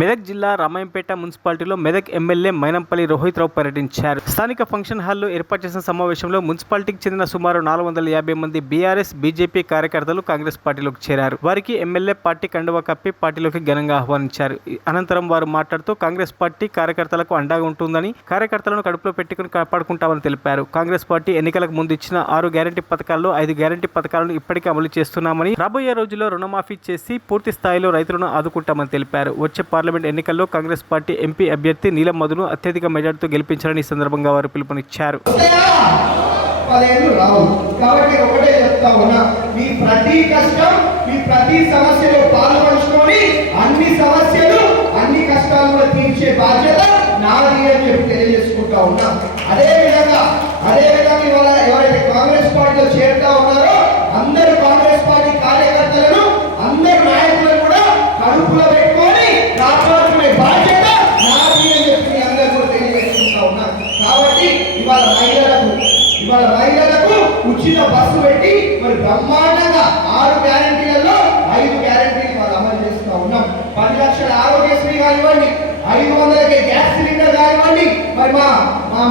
మెదక్ జిల్లా రామాయంపేట మున్సిపాలిటీలో మెదక్ ఎమ్మెల్యే మైనంపల్లి రోహిత్ రావు పర్యటించారు. స్థానిక ఫంక్షన్ హాల్లో ఏర్పాటు చేసిన సమావేశంలో మున్సిపాలిటీకి చెందిన సుమారు 450 మంది బీఆర్ఎస్, బీజేపీ కార్యకర్తలు కాంగ్రెస్ పార్టీలోకి చేరారు. వారికి ఎమ్మెల్యే పార్టీ కండువా కప్పి పార్టీలోకి ఘనంగా ఆహ్వానించారు. అనంతరం వారు మాట్లాడుతూ కాంగ్రెస్ పార్టీ కార్యకర్తలకు అండగా ఉంటుందని, కార్యకర్తలను కడుపులో పెట్టుకుని కాపాడుకుంటామని తెలిపారు. కాంగ్రెస్ పార్టీ ఎన్నికలకు ముందు ఇచ్చిన 6 గ్యారంటీ పథకాల్లో 5 గ్యారంటీ పథకాలను ఇప్పటికే అమలు చేస్తున్నామని, రాబోయే రోజుల్లో రుణమాఫీ చేసి పూర్తి స్థాయిలో రైతులను ఆదుకుంటామని తెలిపారు. వచ్చే పార్లమెంట్ ఎన్నికల్లో కాంగ్రెస్ పార్టీ ఎంపీ అభ్యర్థి నీలం మధును అత్యధిక మెజార్టీతో గెలిపించాలని ఈ సందర్భంగా వారు పిలుపునిచ్చారు. కాబట్టి ఒకటే చెప్తా ఉన్నా, మీ ప్రతి కష్టం, మీ ప్రతి సమస్యలో పాల్పంచుకొని అన్ని సమస్యలు, అన్ని కష్టాలు కూడా తీర్చే బాధ్యత నాది అని చెప్పి తెలియజేసుకుంటా ఉన్నా. అదే విధంగా ఇవాళ ఎవరైతే కాంగ్రెస్ పార్టీలో చేరుతా ఉన్నారో అందరూ కాంగ్రెస్ పార్టీ కార్యకర్తలను, అందరు నాయకులను కూడా కడుపులో పెట్టుకొని కాపాడుకునే బాధ్యత నాది అని చెప్పి అందరూ కూడా తెలియజేసుకుంటా ఉన్నారు. కాబట్టి ఇవాళ మహిళలకు ఉచిత బస్సు పెట్టి మరి బ్రహ్మాండంగా 6 గ్యారెంటీలలో 5 గ్యారెంటీలు మనం అమలు చేస్తూ ఉన్నాం. 10 లక్షల ఆరోగ్యశ్రీ కానివ్వండి, 500కే గ్యాస్ సిలిండర్ కానివ్వండి, మరి మా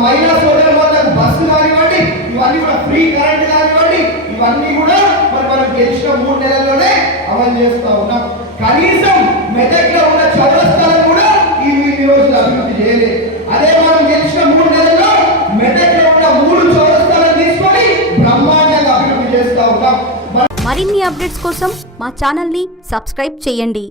మహిళా సోదరుల వద్ద బస్సు కానివ్వండి, ఇవన్నీ కూడా ఫ్రీ కరెంట్ కానివ్వండి, ఇవన్నీ కూడా మరి మనం గెలిచిన 3 నెలల్లోనే అమలు చేస్తూ ఉన్నాం. కనీసం మెదక్లో ఉన్న చౌరస్తాలను కూడా ఈ రోజులు అభివృద్ధి చేయలేదు. అదే మనం గెలిచిన 3 నెలల్లో మెదక్లో ఉన్న 3 చౌరస్తాలను తీసుకొని బ్రహ్మాండంగా అభివృద్ధి చేస్తూ ఉన్నాం. మరిన్ని అప్డేట్స్ కోసం మా ఛానల్ని సబ్స్క్రైబ్ చేయండి.